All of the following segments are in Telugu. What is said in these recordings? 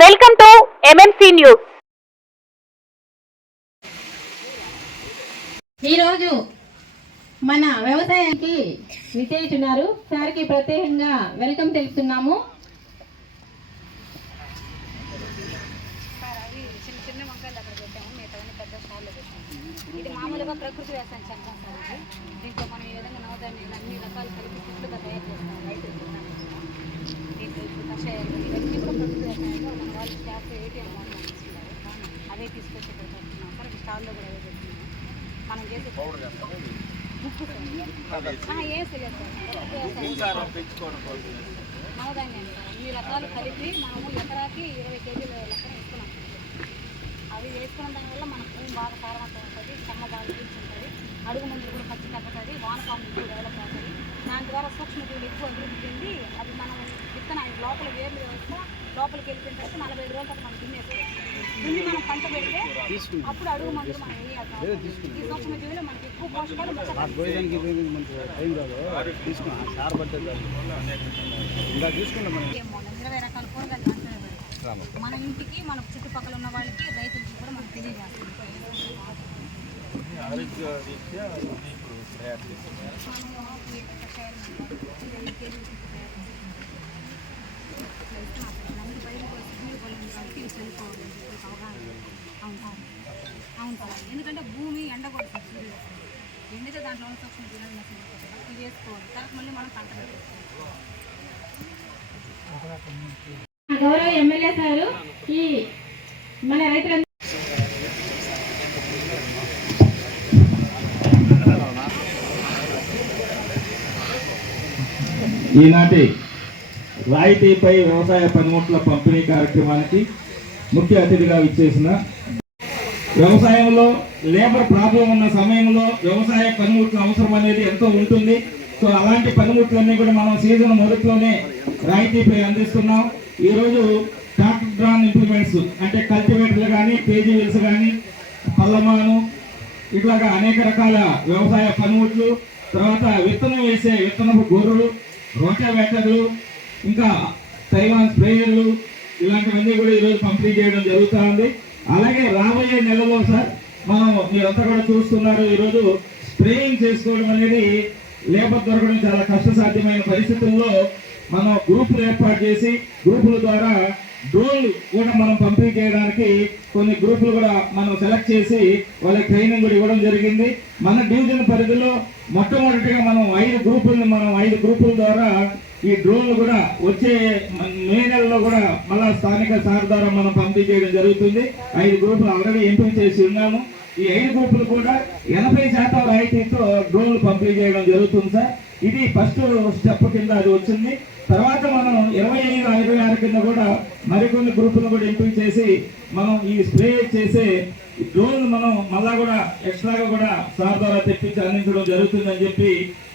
వెల్కమ్ టు ఎంఎంసీ న్యూస్ ఈరోజు మన వ్యవసాయానికి విచ్చేస్తున్నారు. సార్కి ప్రత్యేకంగా వెల్కమ్ తెలుపుతున్నాము. చిన్న చిన్న వంకాయలు అక్కడ పెట్టాము మిగతావన్నీ పెద్ద స్టాల్లో పెట్టాము ఇది మామూలుగా ప్రకృతి వ్యవసాయం చక్కగా సార్ ఇది. దీంట్లో మనం ఈ విధంగా నవధాన్యాలు అన్ని రకాలు కలిపి చెట్లుగా తయారు చేస్తాం. రైతులు కషాయాలు ఇవన్నీ కూడా ప్రకృతి వ్యవసాయంలో మన వాళ్ళు స్టాఫ్ ఏటీఎం వాళ్ళు ఇస్తున్నారు అవే తీసుకొచ్చి ఇక్కడ పెడుతున్నాం. సార్ ఈ స్టాల్లో కూడా అవే పెడుతున్నాం. మనం చేసే ఉప్పు సార్. నవధాన్యాలు సార్ అన్ని రకాలు కలిపి మనము ఎకరాకి ఇరవై కేజీల లెక్కన ఇస్తున్నాం అవి వేసుకున్న దానివల్ల మన భూమి బాగా సారవంతం ఉంటుంది బాగా పీల్చుంటుంది అడుగు మందులు కూడా ఖర్చు తగ్గుతుంది వానపాములు డెవలప్ అవుతుంది దాని ద్వారా సూక్ష్మజీవులు ఎక్కువ అభివృద్ధి చెంది అది మనం విత్తనాలు లోపల వేర్లు వ్యవస్థ లోపలికి వెళ్ళిపోయిన తర్వాత నలభై ఐదు రోజుల మనం దున్నేసుకోవచ్చు దున్ని మనం పంట పెడితే అప్పుడు అడుగు మందులు మనం అవసరం. ఈ సూక్ష్మజీవులు మనకి ఎక్కువ పోషకాలు ఇరవై రకాల కూరగాయలు. మన ఇంటికి మన చుట్టుపక్కల ఉన్న వాళ్ళకి రైతులకి కూడా మనం తెలియజేస్తాం. అవును సార్ ఎందుకంటే భూమి ఎండ కొడుతుంది సూర్యుడు ఎండితే దాంట్లో ఉన్న సూక్ష్మ జీవాలు నశించిపోతాయి ఇవి వేసుకోవాలి తర్వాత మళ్ళీ మనం పంట గౌరవ ఎమ్మెల్యే సారు ఈ మన రైతులందరూ ఈనాటి రాయితీపై వ్యవసాయ పనిముట్ల పంపిణీ కార్యక్రమానికి ముఖ్య అతిథిగా విచ్చేసిన వ్యవసాయంలో లేబర్ ప్రాబ్లం ఉన్న సమయంలో వ్యవసాయ పనిముట్లు అవసరం అనేది ఎంతో ఉంటుంది. సో అలాంటి పనిముట్లన్నీ కూడా మనం సీజన్ మొదట్లోనే రాయితీపై అందిస్తున్నాం. ఈరోజు ట్రాక్టర్ డ్రాన్ ఇంప్లిమెంట్స్ అంటే కల్టివేటర్లు కానీ పేజీ వీల్స్ కానీ పల్లమాను ఇట్లాగా అనేక రకాల వ్యవసాయ పనిముట్లు తర్వాత విత్తనం వేసే విత్తనపు గోరులు రోటావేటర్లు ఇంకా తైవాన్ స్ప్రేయర్లు ఇలాంటివన్నీ కూడా ఈరోజు పంపిణీ చేయడం జరుగుతూ ఉంది అలాగే రాబోయే నెలలో సార్ మనం మీరంతా కూడా చూస్తున్నారు ఈరోజు స్ప్రేయింగ్ చేసుకోవడం అనేది లేబర్ దొరకడం చాలా కష్టసాధ్యమైన పరిస్థితుల్లో మనం గ్రూపులు ఏర్పాటు చేసి గ్రూపుల ద్వారా డ్రోన్లు కూడా మనం పంపిణీ చేయడానికి కొన్ని గ్రూపులు కూడా మనం సెలెక్ట్ చేసి వాళ్ళకి ట్రైనింగ్ కూడా ఇవ్వడం జరిగింది. మన డివిజన్ పరిధిలో మొట్టమొదటిగా మనం ఐదు గ్రూపులను మనం ఐదు గ్రూపుల ద్వారా ఈ డ్రోన్లు కూడా వచ్చే మే నెలలో కూడా మళ్ళా స్థానిక సార్ ద్వారా మనం పంపిణీ చేయడం జరుగుతుంది. ఐదు గ్రూపులు ఆల్రెడీ ఎంపిక చేసి ఉన్నాము. ఈ ఐదు గ్రూపులు కూడా ఎనభై శాతం రాయితీతో డ్రోన్లు పంపిణీ చేయడం జరుగుతుంది సార్. ఇది ఫస్ట్ స్టెప్ కింద అది వచ్చింది. తర్వాత మనం ఇరవై ఐదు ఇరవై ఆరు కింద కూడా మరికొన్ని గ్రూపులు కూడా ఎంపిక చేసి మనం ఈ స్ప్రే చేసే డ్రోన్ మనం మళ్ళా కూడా ఎక్స్ట్రాగా కూడా సార్ ద్వారా తెప్పించి అందించడం జరుగుతుందని చెప్పి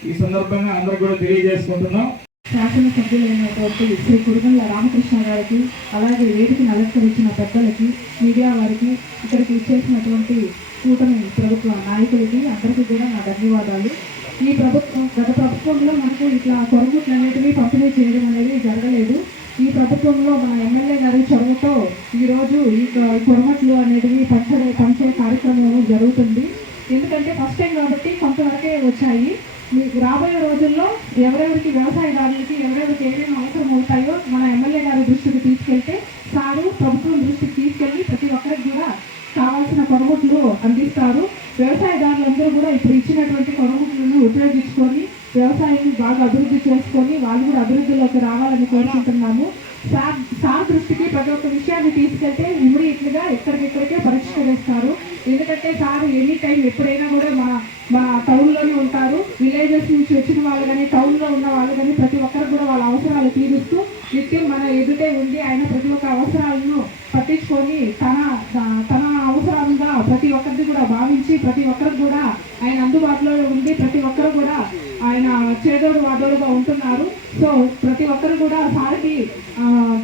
ఈ సందర్భంగా అందరూ కూడా తెలియజేసుకుంటున్నాం. శాసనసభ్యులైనటువంటి శ్రీ కురుగల్ల రామకృష్ణ గారికి అలాగే వేదిక నలస్కరించిన పెద్దలకి మీడియా వారికి ఇక్కడికి ఇచ్చేసినటువంటి కూటమి ప్రభుత్వ నాయకులకి అందరికీ కూడా నా ధన్యవాదాలు. ఈ ప్రభుత్వం గత ప్రభుత్వంలో మనకు ఇట్లా కొరముట్లు అనేటివి పంపిణీ చేయడం అనేది జరగలేదు. ఈ ప్రభుత్వంలో మన ఎమ్మెల్యే గారి చొరవతో ఈరోజు ఈ కొరమట్లు అనేటివి పంచడే పంచే కార్యక్రమం జరుగుతుంది. ఎందుకంటే ఫస్ట్ టైం కాబట్టి కొంతవరకే వచ్చాయి. మీకు రాబోయే రోజుల్లో ఎవరెవరికి వ్యవసాయదారులకి ఎవరెవరికి ఏమేమి అవసరం అవుతాయో మన ఎమ్మెల్యే గారి దృష్టికి తీసుకెళ్తే సారు ప్రభుత్వం దృష్టికి తీసుకెళ్ళి ప్రతి ఒక్కరికి కూడా కావాల్సిన కొనుగోట్లు అందిస్తారు. వ్యవసాయదారులందరూ కూడా ఇప్పుడు ఇచ్చినటువంటి కొనుగోట్లను ఉపయోగించుకొని వ్యవసాయాన్ని బాగా అభివృద్ధి చేసుకొని వాళ్ళు కూడా అభివృద్ధిలోకి రావాలని కోరుకుంటున్నాము. సార్ సార్ దృష్టికి ప్రతి ఒక్క విషయాన్ని తీసుకెళ్తే ఇమ్మీడియట్గా ఎక్కడికెక్కడికే పరిష్కరిస్తారు. ఎందుకంటే సార్ ఎనీ టైం ఎప్పుడైనా కూడా మా మా టౌన్లోనే ఉంటారు. విలేజెస్ నుంచి వచ్చిన వాళ్ళు కానీ టౌన్లో ఉన్న వాళ్ళు కానీ ప్రతి ఒక్కరు కూడా వాళ్ళ అవసరాలు తీరుస్తూ నిత్యం మన ఎదుటే ఉండి ఆయన ప్రతి ఒక్క అవసరాలను పట్టించుకొని తన తన అవసరంగా ప్రతి ఒక్కరిది కూడా భావించి ప్రతి ఒక్కరికి కూడా ఆయన అందుబాటులో ఉండి ప్రతి ఒక్కరు కూడా ఆయన చేదోడు వాదోడుగా ఉంటున్నారు. సో ప్రతి ఒక్కరు కూడా సార్కి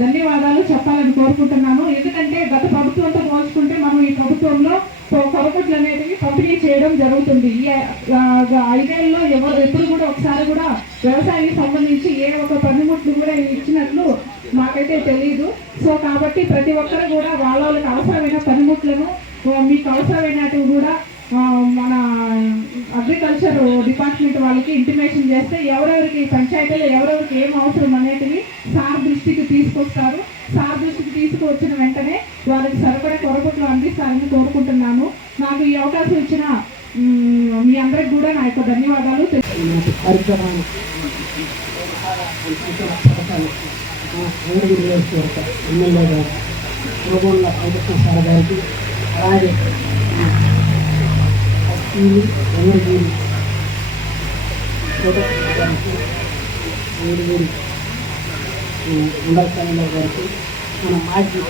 ధన్యవాదాలు చెప్పాలని కోరుకుంటున్నాను. ఎందుకంటే గత ప్రభుత్వంతో పోల్చుకుంటే మనం ఈ ప్రభుత్వంలో కొరకట్లు అనేటివి పంపిణీ చేయడం జరుగుతుంది. ఈ ఐదేళ్ళలో ఎవరు ఎప్పుడు కూడా ఒకసారి కూడా వ్యవసాయానికి సంబంధించి ఏ ఒక్క పనిముట్లు కూడా ఇచ్చినట్లు మాకైతే తెలియదు సో కాబట్టి ప్రతి ఒక్కరు కూడా వాళ్ళ వాళ్ళకి అవసరమైన పనిముట్లను మీకు అవసరమైనటివి కూడా మన అగ్రికల్చర్ డిపార్ట్మెంట్ వాళ్ళకి ఇంటిమేషన్ చేస్తే ఎవరెవరికి పంచాయతీలో ఎవరెవరికి ఏం అవసరం అనేటివి సార్ దృష్టికి తీసుకొస్తారు. సార్ దృష్టికి తీసుకువచ్చిన వెంటనే వాళ్ళకి సరిపడే కొరబుట్లు అందిస్తారని కోరుకుంటున్నాను. నాకు ఈ అవకాశం ఇచ్చిన మీ అందరికి కూడా నా యొక్క ధన్యవాదాలు. ఈనాటి నియోజకవర్గ ఎమ్మెల్యే గారు పురగొండ వెంకటేశ్వర సార్ గారికి అలాగే మా అక్కీలు ఎమర్జీలు గారికి వేడుగురి గారికి మన మాజీ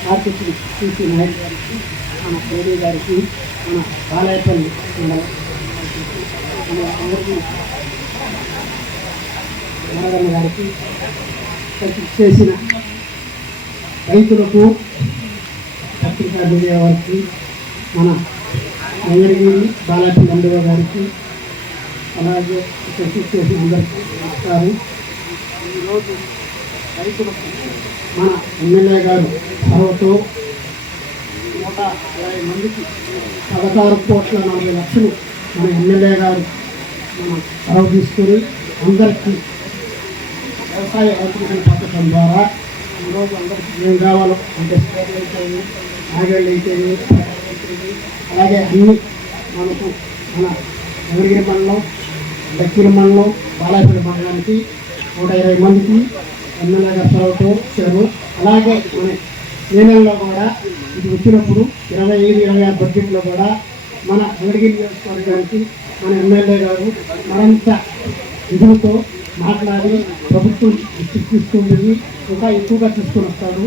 మార్కెటింగ్ సిసి నాయక్ గారికి మన పేరు గారికి మన బాలాయపల్లి మండలం మన అందరికీ నారాయణ గారికి చేసిన రైతులకు పత్రికా మీడియా వారికి మన వెంకటగిరి బాలాజీ నందవ గారికి అలాగే కృషి చేసిన అందరికీ నమస్కారం. ఈరోజు రైతులకు మన ఎమ్మెల్యే గారు చొరవతో నూట ఇరవై మందికి పదహారు కోట్ల నలభై లక్షలు మన ఎమ్మెల్యే గారు మన చొరవ తీసుకొని అందరికీ వ్యవసాయ రైతుల పథకం ద్వారా ఈరోజు అందరికీ ఏం కావాలో. అంటే స్ప్రేలు అయితేవి నాగళ్ళు అయితేవి అలాగే అన్ని మనకు మన ఎవరిగిరి మండలం దక్కిరి మండలం బాలాపల్లి మండలానికి నూట ఇరవై మందికి ఎమ్మెల్యే గారు ఇచ్చారు అలాగే మన ఏనెల్లో కూడా ఇది వచ్చినప్పుడు ఇరవై ఐదు ఇరవై ఆరు బడ్జెట్లో కూడా మన ఎవరిగిరి నియోజకవర్గానికి మన ఎమ్మెల్యే గారు మరింత నిధులతో మాట్లాడి ప్రభుత్వం దృష్టికి తీసుకుంటుంది ఇంకా ఎక్కువగా తీసుకొని వస్తారు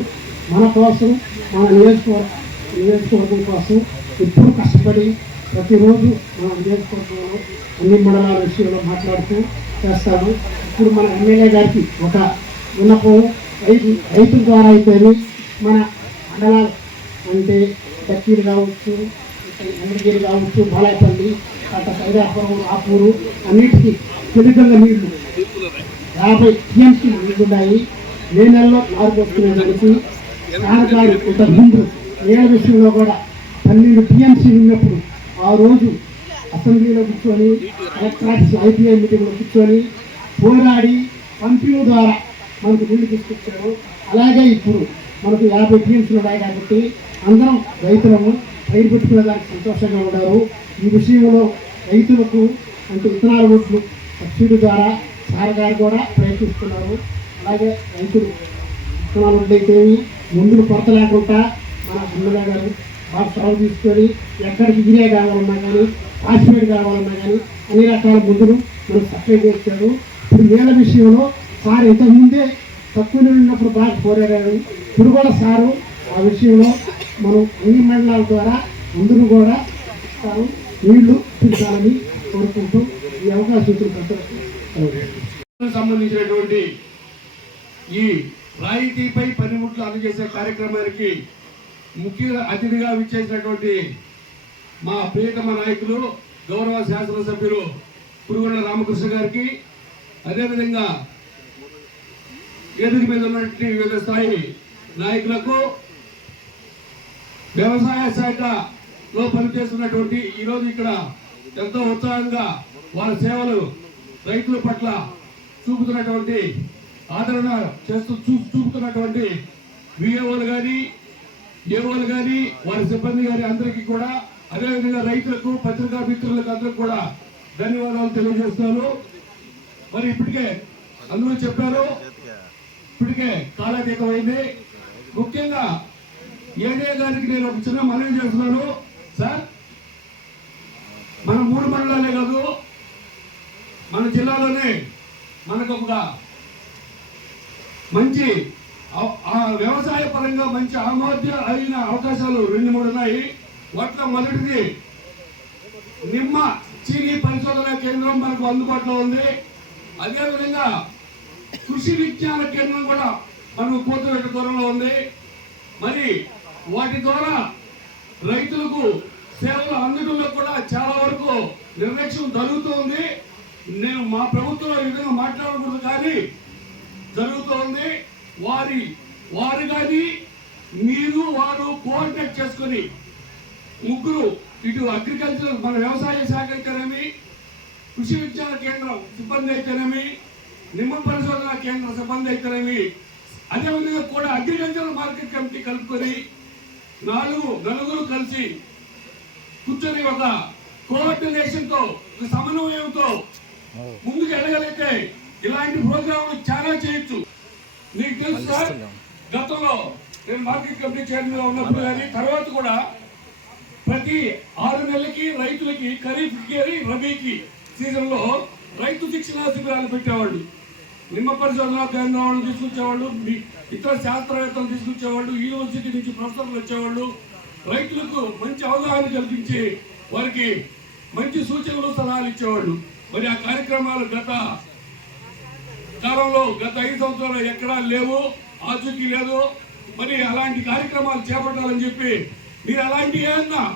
మన కోసం మన నియోజకవర్గ నియోజకవర్గం కోసం ఎప్పుడు కష్టపడి ప్రతిరోజు మన నియోజకవర్గంలో అన్ని మండలాల విషయంలో మాట్లాడుతూ చేస్తాడు. ఇప్పుడు మన ఎమ్మెల్యే గారికి ఒక విన్నపం రైతు రైతుల ద్వారా అయితేనే మన మండలాలు అంటే దక్కీలు కావచ్చు ఎమ్మెల్యేలు కావచ్చు బాలాయపల్లి అట్లా సైదాపురం ఆపూరు అన్నిటికీ కెమికల్ నీళ్ళు యాభై టీఎంసీ నీళ్ళు ఉన్నాయి. ఏ నెలలో నారు పోసుకునే దానికి నాన్నగారు ఇంత ముందు విషయంలో కూడా పన్నెండు టీఎంసీ ఉన్నప్పుడు ఆ రోజు అసెంబ్లీలో కూర్చొని ఎలక్ట్రానిక్స్ ఐపీఐ మీటింగ్లో కూర్చొని పోరాడి పంపింగ్ ద్వారా మనకు నీళ్ళు తీసుకొచ్చారు. అలాగే ఇప్పుడు మనకు యాభై టీఎంసీలు ఉన్నాయి కాబట్టి అందరం రైతులము పైరు పెట్టుకునేదానికి సంతోషంగా ఉన్నారు. ఈ విషయంలో రైతులకు అంటే విత్తనాల ఓట్లు సబ్సిడీ ద్వారా సార్ గారు కూడా ప్రయత్నిస్తున్నారు. అలాగే రైతులు విత్తనాలు వడ్లయితేవి ముందులు కొరత లేకుండా మన ఎమ్మెల్యే గారు బాగా చొరవ తీసుకొని ఎక్కడికి యూరియా కావాలన్నా కానీ కాశ్మీర్ కావాలన్నా కానీ అన్ని రకాల మందులు మనం సప్లై చేశాడు ఇప్పుడు నీళ్ళ విషయంలో సార్ ఇంతకుముందే తక్కువ నీళ్ళు ఉన్నప్పుడు బాగా పోరాడారు ఇప్పుడు కూడా సారు ఆ విషయంలో మనం అన్ని మండలాల ద్వారా అందరూ కూడా తాను నీళ్ళు పెంచాలని కోరుకుంటూ ఈ అవకాశం సంబంధించినటువంటి ఈ రాయితీపై పనిముట్లు అందజేసే కార్యక్రమానికి ముఖ్య అతిథిగా విచ్చేసినటువంటి మా ప్రియతమ నాయకులు గౌరవ శాసనసభ్యులు పురుగొండ రామకృష్ణ గారికి అదేవిధంగా వేదిక మీద ఉన్నటువంటి వివిధ స్థాయి నాయకులకు వ్యవసాయ శాఖలో పనిచేస్తున్నటువంటి ఈరోజు ఇక్కడ ఎంతో ఉత్సాహంగా వారి సేవలు రైతుల పట్ల చూపుతున్నటువంటి ఆదరణ చేస్తూ చూ చూపుతున్నటువంటి విఏఓలు కానీ ఏఓలు కానీ వారి సిబ్బంది గారి అందరికీ కూడా అదేవిధంగా రైతులకు పత్రికా మిత్రులకు అందరికి కూడా ధన్యవాదాలు తెలియజేస్తున్నారు మరి ఇప్పటికే అందరూ చెప్పారు. ఇప్పటికే కాలాతీతమైంది. ముఖ్యంగా ఏడే గారికి నేను ఒక చిన్న మనవి చేస్తున్నాను. సార్ మన మూడు మండలాలే కాదు మన జిల్లాలోనే మనకు ఒక మంచి వ్యవసాయ పరంగా మంచి ఆమోద్య అయిన అవకాశాలు రెండు మూడు ఉన్నాయి. వాటిలో మొదటిది నిమ్మ చీని పరిశోధన కేంద్రం మనకు అందుబాటులో ఉంది. అదేవిధంగా కృషి విజ్ఞాన కేంద్రం కూడా మనకు కూతురు దూరంలో ఉంది. మరి వాటి ద్వారా రైతులకు సేవలు అందడంలో కూడా చాలా వరకు నిర్లక్ష్యం జరుగుతోంది. నేను మా ప్రభుత్వం ఈ విధంగా మాట్లాడకూడదు కానీ జరుగుతోంది. వారి వారు కానీ మీరు వారు కోఆర్డినేట్ చేసుకొని ముగ్గురు ఇటు అగ్రికల్చర్ మన వ్యవసాయ శాఖ అయితేనేమి కృషి విజ్ఞాన కేంద్రం సిబ్బంది అయితేనేమి నిమ్మ పరిశోధన కేంద్ర సిబ్బంది అయితేనేమి అదేవిధంగా కూడా అగ్రికల్చర్ మార్కెట్ కమిటీ కలుపుకొని నాలుగు నలుగురు కలిసి కూర్చొని ఒక కోఆర్డినేషన్తో ఒక సమన్వయంతో ముందుకు వెళ్ళగలిగితే ఇలాంటి ప్రోగ్రాంలు చాలా చేయొచ్చు. నీకు తెలుసు సార్ గతంలో నేను మార్కెట్ కమిటీ చైర్మన్గా ఉన్నప్పుడు కానీ తర్వాత కూడా ప్రతి ఆరు నెలలకి రైతులకి ఖరీఫ్ రబీకి సీజన్లో రైతు శిక్షణ శిబిరాలు పెట్టేవాళ్ళు. నిమ్మ పరిశోధన కేంద్రాలను తీసుకొచ్చేవాళ్ళు మీ- ఇతర శాస్త్రవేత్తలు తీసుకొచ్చేవాళ్ళు యూనివర్సిటీ నుంచి ప్రొఫెసర్లు వచ్చేవాళ్ళు. రైతులకు మంచి అవగాహన కల్పించి వారికి మంచి సూచనలు సలహాలు ఇచ్చేవాళ్ళు. మరి ఆ కార్యక్రమాలు గత కాలంలో గత ఐదు సంవత్సరాలు ఎక్కడా లేవు ఆచూకీ లేదు. మరి అలాంటి కార్యక్రమాలు చేపట్టాలని చెప్పి మీరు అలాంటి ఏమన్నా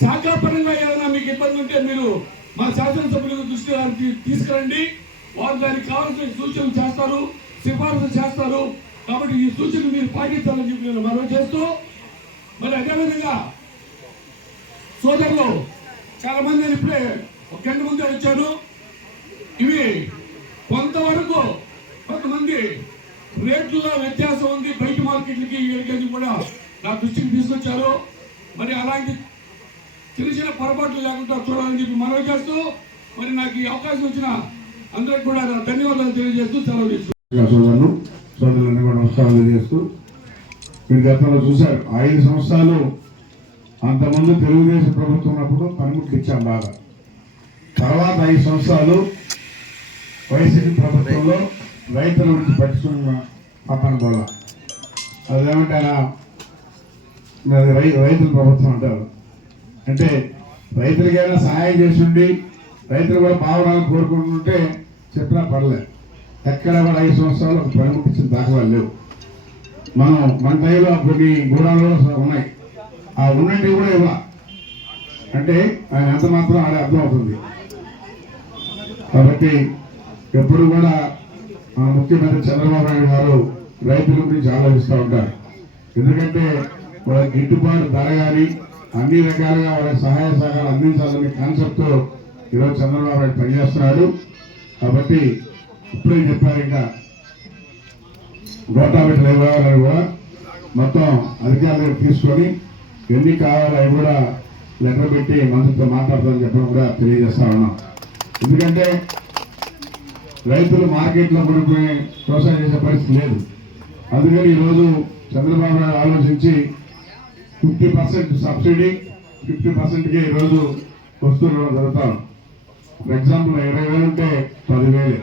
శాఖాపరంగా ఏదైనా మీకు ఇబ్బంది ఉంటే మీరు మా శాసనసభ్యులకు దృష్టి తీసుకురండి. వారు దానికి కావాల్సిన సూచనలు చేస్తారు సిఫార్సు చేస్తారు. కాబట్టి ఈ సూచనలు మీరు పాటించాలని చెప్పి నేను మనం చేస్తూ మరి అదేవిధంగా సోదరులు చాలా మంది ఇప్పుడే ఒక గంట ముందే వచ్చాను. ఇవి కొంతవరకు కొంతమంది రేట్లలో వ్యత్యాసం ఉంది. బయట మార్కెట్లకి వీళ్ళకి కూడా నా దృష్టికి తీసుకొచ్చారు. మరి అలాంటి చిన్న చిన్న పొరపాట్లు లేకుండా చూడాలని చెప్పి మనవి చేస్తూ మరి నాకు ఈ అవకాశం వచ్చిన అందరికి కూడా ధన్యవాదాలు తెలియజేస్తూ సెలవు తీసుకుంటున్నాను. సోదరులను కూడా నమస్కారాలు తెలియజేస్తూ మీరు గతంలో చూశారు ఐదు సంవత్సరాలు అంతకుముందు తెలుగుదేశం ప్రభుత్వం ఉన్నప్పుడు పనిముట్లు ఇచ్చాం బాగా. తర్వాత ఐదు సంవత్సరాలు వైసీపీ ప్రభుత్వంలో రైతుల గురించి పట్టుకున్న పక్కన పోల అదేమంటే అది రై రైతుల ప్రభుత్వం అంటారు. అంటే రైతులకైనా సహాయం చేసి ఉండి రైతులు కూడా బాగుండాలని కోరుకుంటుంటే చెప్పినా పడలే ఎక్కడ కూడా ఐదు సంవత్సరాలు ఒక పనిముట్టు ఇచ్చిన దాఖలాలు లేవు. మనం మన టైంలో కొన్ని గూడాలు ఉన్నాయి. ఆ ఉన్నట్టు కూడా ఇవ్వ అంటే ఆయన ఎంత మాత్రం ఆడే అర్థం అవుతుంది కాబట్టి ఎప్పుడు కూడా మన ముఖ్యమంత్రి చంద్రబాబు నాయుడు గారు రైతుల గురించి ఆలోచిస్తూ ఉంటారు. ఎందుకంటే వాళ్ళ గిట్టుబాటు ధర కానీ అన్ని రకాలుగా వాళ్ళ సహాయ సహకారాలు అందించాలనే కాన్సెప్ట్తో ఈరోజు చంద్రబాబు నాయుడు పనిచేస్తున్నాడు. కాబట్టి ఇప్పుడే చెప్పారు ఇంకా. గోటాబెట్టలు ఏం కావాలని కూడా మొత్తం అధికారులు తీసుకొని ఎన్ని కావాలో అవి కూడా లెటర్ పెట్టి మనసుతో మాట్లాడతామని చెప్పడం కూడా తెలియజేస్తా ఉన్నాం. ఎందుకంటే రైతులు మార్కెట్లో కొనుక్కుని వ్యవసాయం చేసే పరిస్థితి లేదు. అందుకని ఈరోజు చంద్రబాబు నాయుడు ఆలోచించి ఫిఫ్టీ పర్సెంట్ సబ్సిడీ ఫిఫ్టీ పర్సెంట్కి ఈరోజు వస్తువులు జరుగుతాం ఫర్ ఎగ్జాంపుల్ ఇరవై వేలు ఉంటే పదివేలు.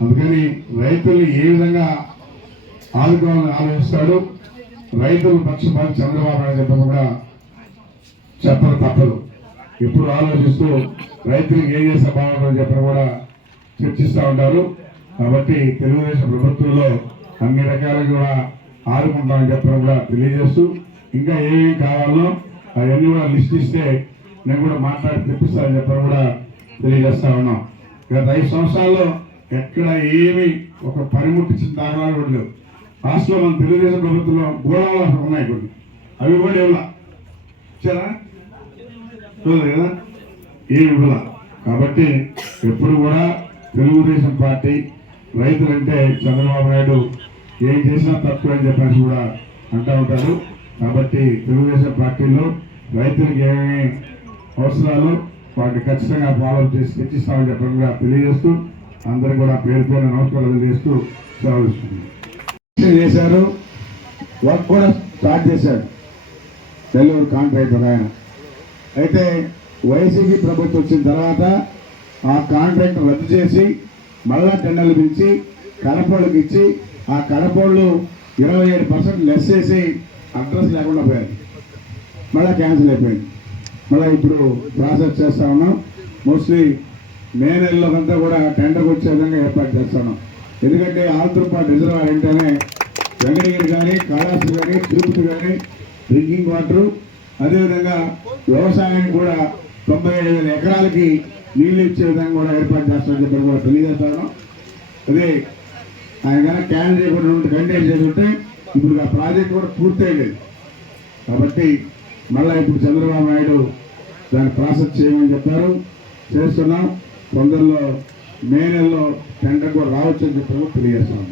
అందుకని రైతుల్ని ఏ విధంగా ఆదుకోవాలని ఆలోచిస్తాడు రైతుల పక్షపాతి చంద్రబాబు నాయుడు చెప్పడం కూడా చెప్పరు తప్పదు. ఎప్పుడు ఆలోచిస్తూ రైతులకు ఏం చేస్తే బాగుంటుందని చెప్పడం కూడా చర్చిస్తూ ఉంటారు. కాబట్టి తెలుగుదేశం ప్రభుత్వంలో అన్ని రకాలుగా కూడా ఆదుకుంటామని చెప్పడం కూడా తెలియజేస్తూ ఇంకా ఏమేమి కావాలో అవన్నీ కూడా లిస్ట్ ఇస్తే నేను కూడా మాట్లాడి తెప్పిస్తానని చెప్పడం కూడా తెలియజేస్తా ఉన్నాం. గత ఐదు సంవత్సరాల్లో ఎక్కడ ఏమి ఒక పనిముట్టించిన దాఖలాలు కూడా లేవు. రాష్ట్రంలో మన తెలుగుదేశం ప్రభుత్వంలో గోళాలు ఉన్నాయి కొన్ని. అవి కూడా ఇవ్వలా. ఇచ్చారా? చూడలేదు కదా? ఏమి ఇవ్వాల? కాబట్టి ఎప్పుడు కూడా తెలుగుదేశం పార్టీ రైతులంటే చంద్రబాబు నాయుడు ఏం చేసినా తప్పు అని చెప్పేసి కూడా అంటూ ఉంటారు కాబట్టి తెలుగుదేశం పార్టీలో రైతులకు ఏమేమి అవసరాలు వాటిని ఖచ్చితంగా ఫాలో చేసి తెచ్చిస్తామని చెప్పడం తెలియజేస్తూ అందరూ కూడా పేరు పేరు నమస్కారాలు తెలియజేస్తూ సెలవు చేశారు. వర్క్ కూడా స్టార్ట్ చేశారు. నెల్లూరు కాంట్రాక్టర్ ఆయన. అయితే వైసీపీ ప్రభుత్వం వచ్చిన తర్వాత ఆ కాంట్రాక్ట్ రద్దు చేసి మళ్ళా టెండర్లు పిలిచి కడపోళ్ళకి ఇచ్చి ఆ కడపోళ్ళు ఇరవై ఏడు పర్సెంట్ లెస్ చేసి అడ్రస్ లేకుండా పోయారు. మళ్ళీ క్యాన్సిల్ అయిపోయింది. మళ్ళీ ఇప్పుడు ప్రాసెస్ చేస్తా ఉన్నాం. మోస్ట్లీ మే నెలలోకంతా కూడా టెండర్కి వచ్చే విధంగా ఏర్పాటు చేస్తున్నాం ఎందుకంటే ఆంధ్రపాటు రిజర్వాయర్ అంటేనే వెంకటగిరి కానీ కాళాస్తి కానీ తిరుపతి కానీ డ్రింకింగ్ వాటర్. అదేవిధంగా వ్యవసాయానికి కూడా తొంభై ఐదు వేల ఎకరాలకి నీళ్ళు ఇచ్చే విధంగా కూడా ఏర్పాటు చేస్తామని చెప్పి కూడా తెలియజేస్తాను అదే ఆయన కానీ క్యాన్ చేయకుండా ఉంటే కంటైన్ చేసి ఉంటే ఇప్పుడు ఆ ప్రాజెక్ట్ కూడా పూర్తయ్యేది కాబట్టి మళ్ళీ ఇప్పుడు చంద్రబాబు నాయుడు దాన్ని ప్రాసెస్ చేయమని చెప్పారు. చేస్తున్నాం. తొందరలో మే నెలలో టెండర్ కూడా రావచ్చు అని చెప్పారు తెలియజేస్తున్నాం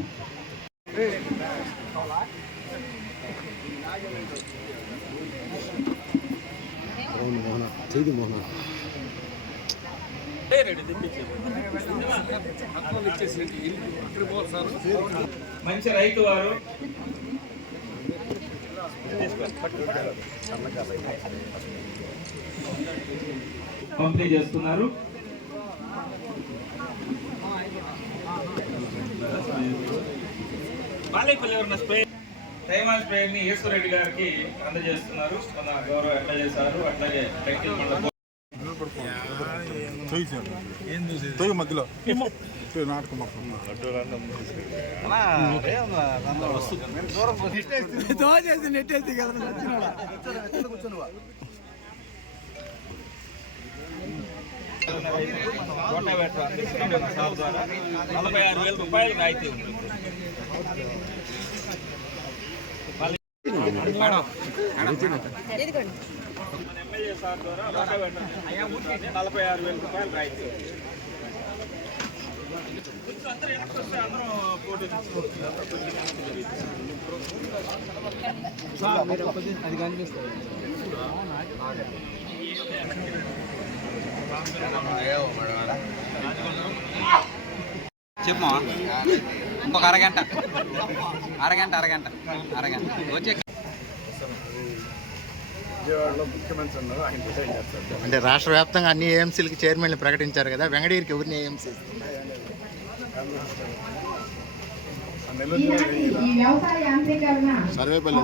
మంచి రైతు వారు పంపిణీ చేస్తున్నారు. తైవాన్ స్ప్రే ని ఈశ్వరెడ్డి గారికి అందజేస్తున్నారు. మన గౌరవ ఎట్లా చేశారు. అట్లాగే టెక్నికల్ మండలం తొయ్యి మధ్యలో. నాటకం నలభై ఆరు వేల రూపాయలు రాయితీ ఉంటుంది మన ఎమ్మెల్యే సార్ ద్వారా నలభై ఆరు వేల రూపాయలు రాయితీ అందరూ వస్తే పోటీ చెప్పమా ఇంకొక అరగంట. అరగంట అరగంట అరగంట. వచ్చే అంటే రాష్ట్ర వ్యాప్తంగా అన్ని ఏఎంసీలకి చైర్మన్లు ప్రకటించారు కదా వెంకటగిరికి ఎవరిని ఏఎంసీ సర్వేపల్లి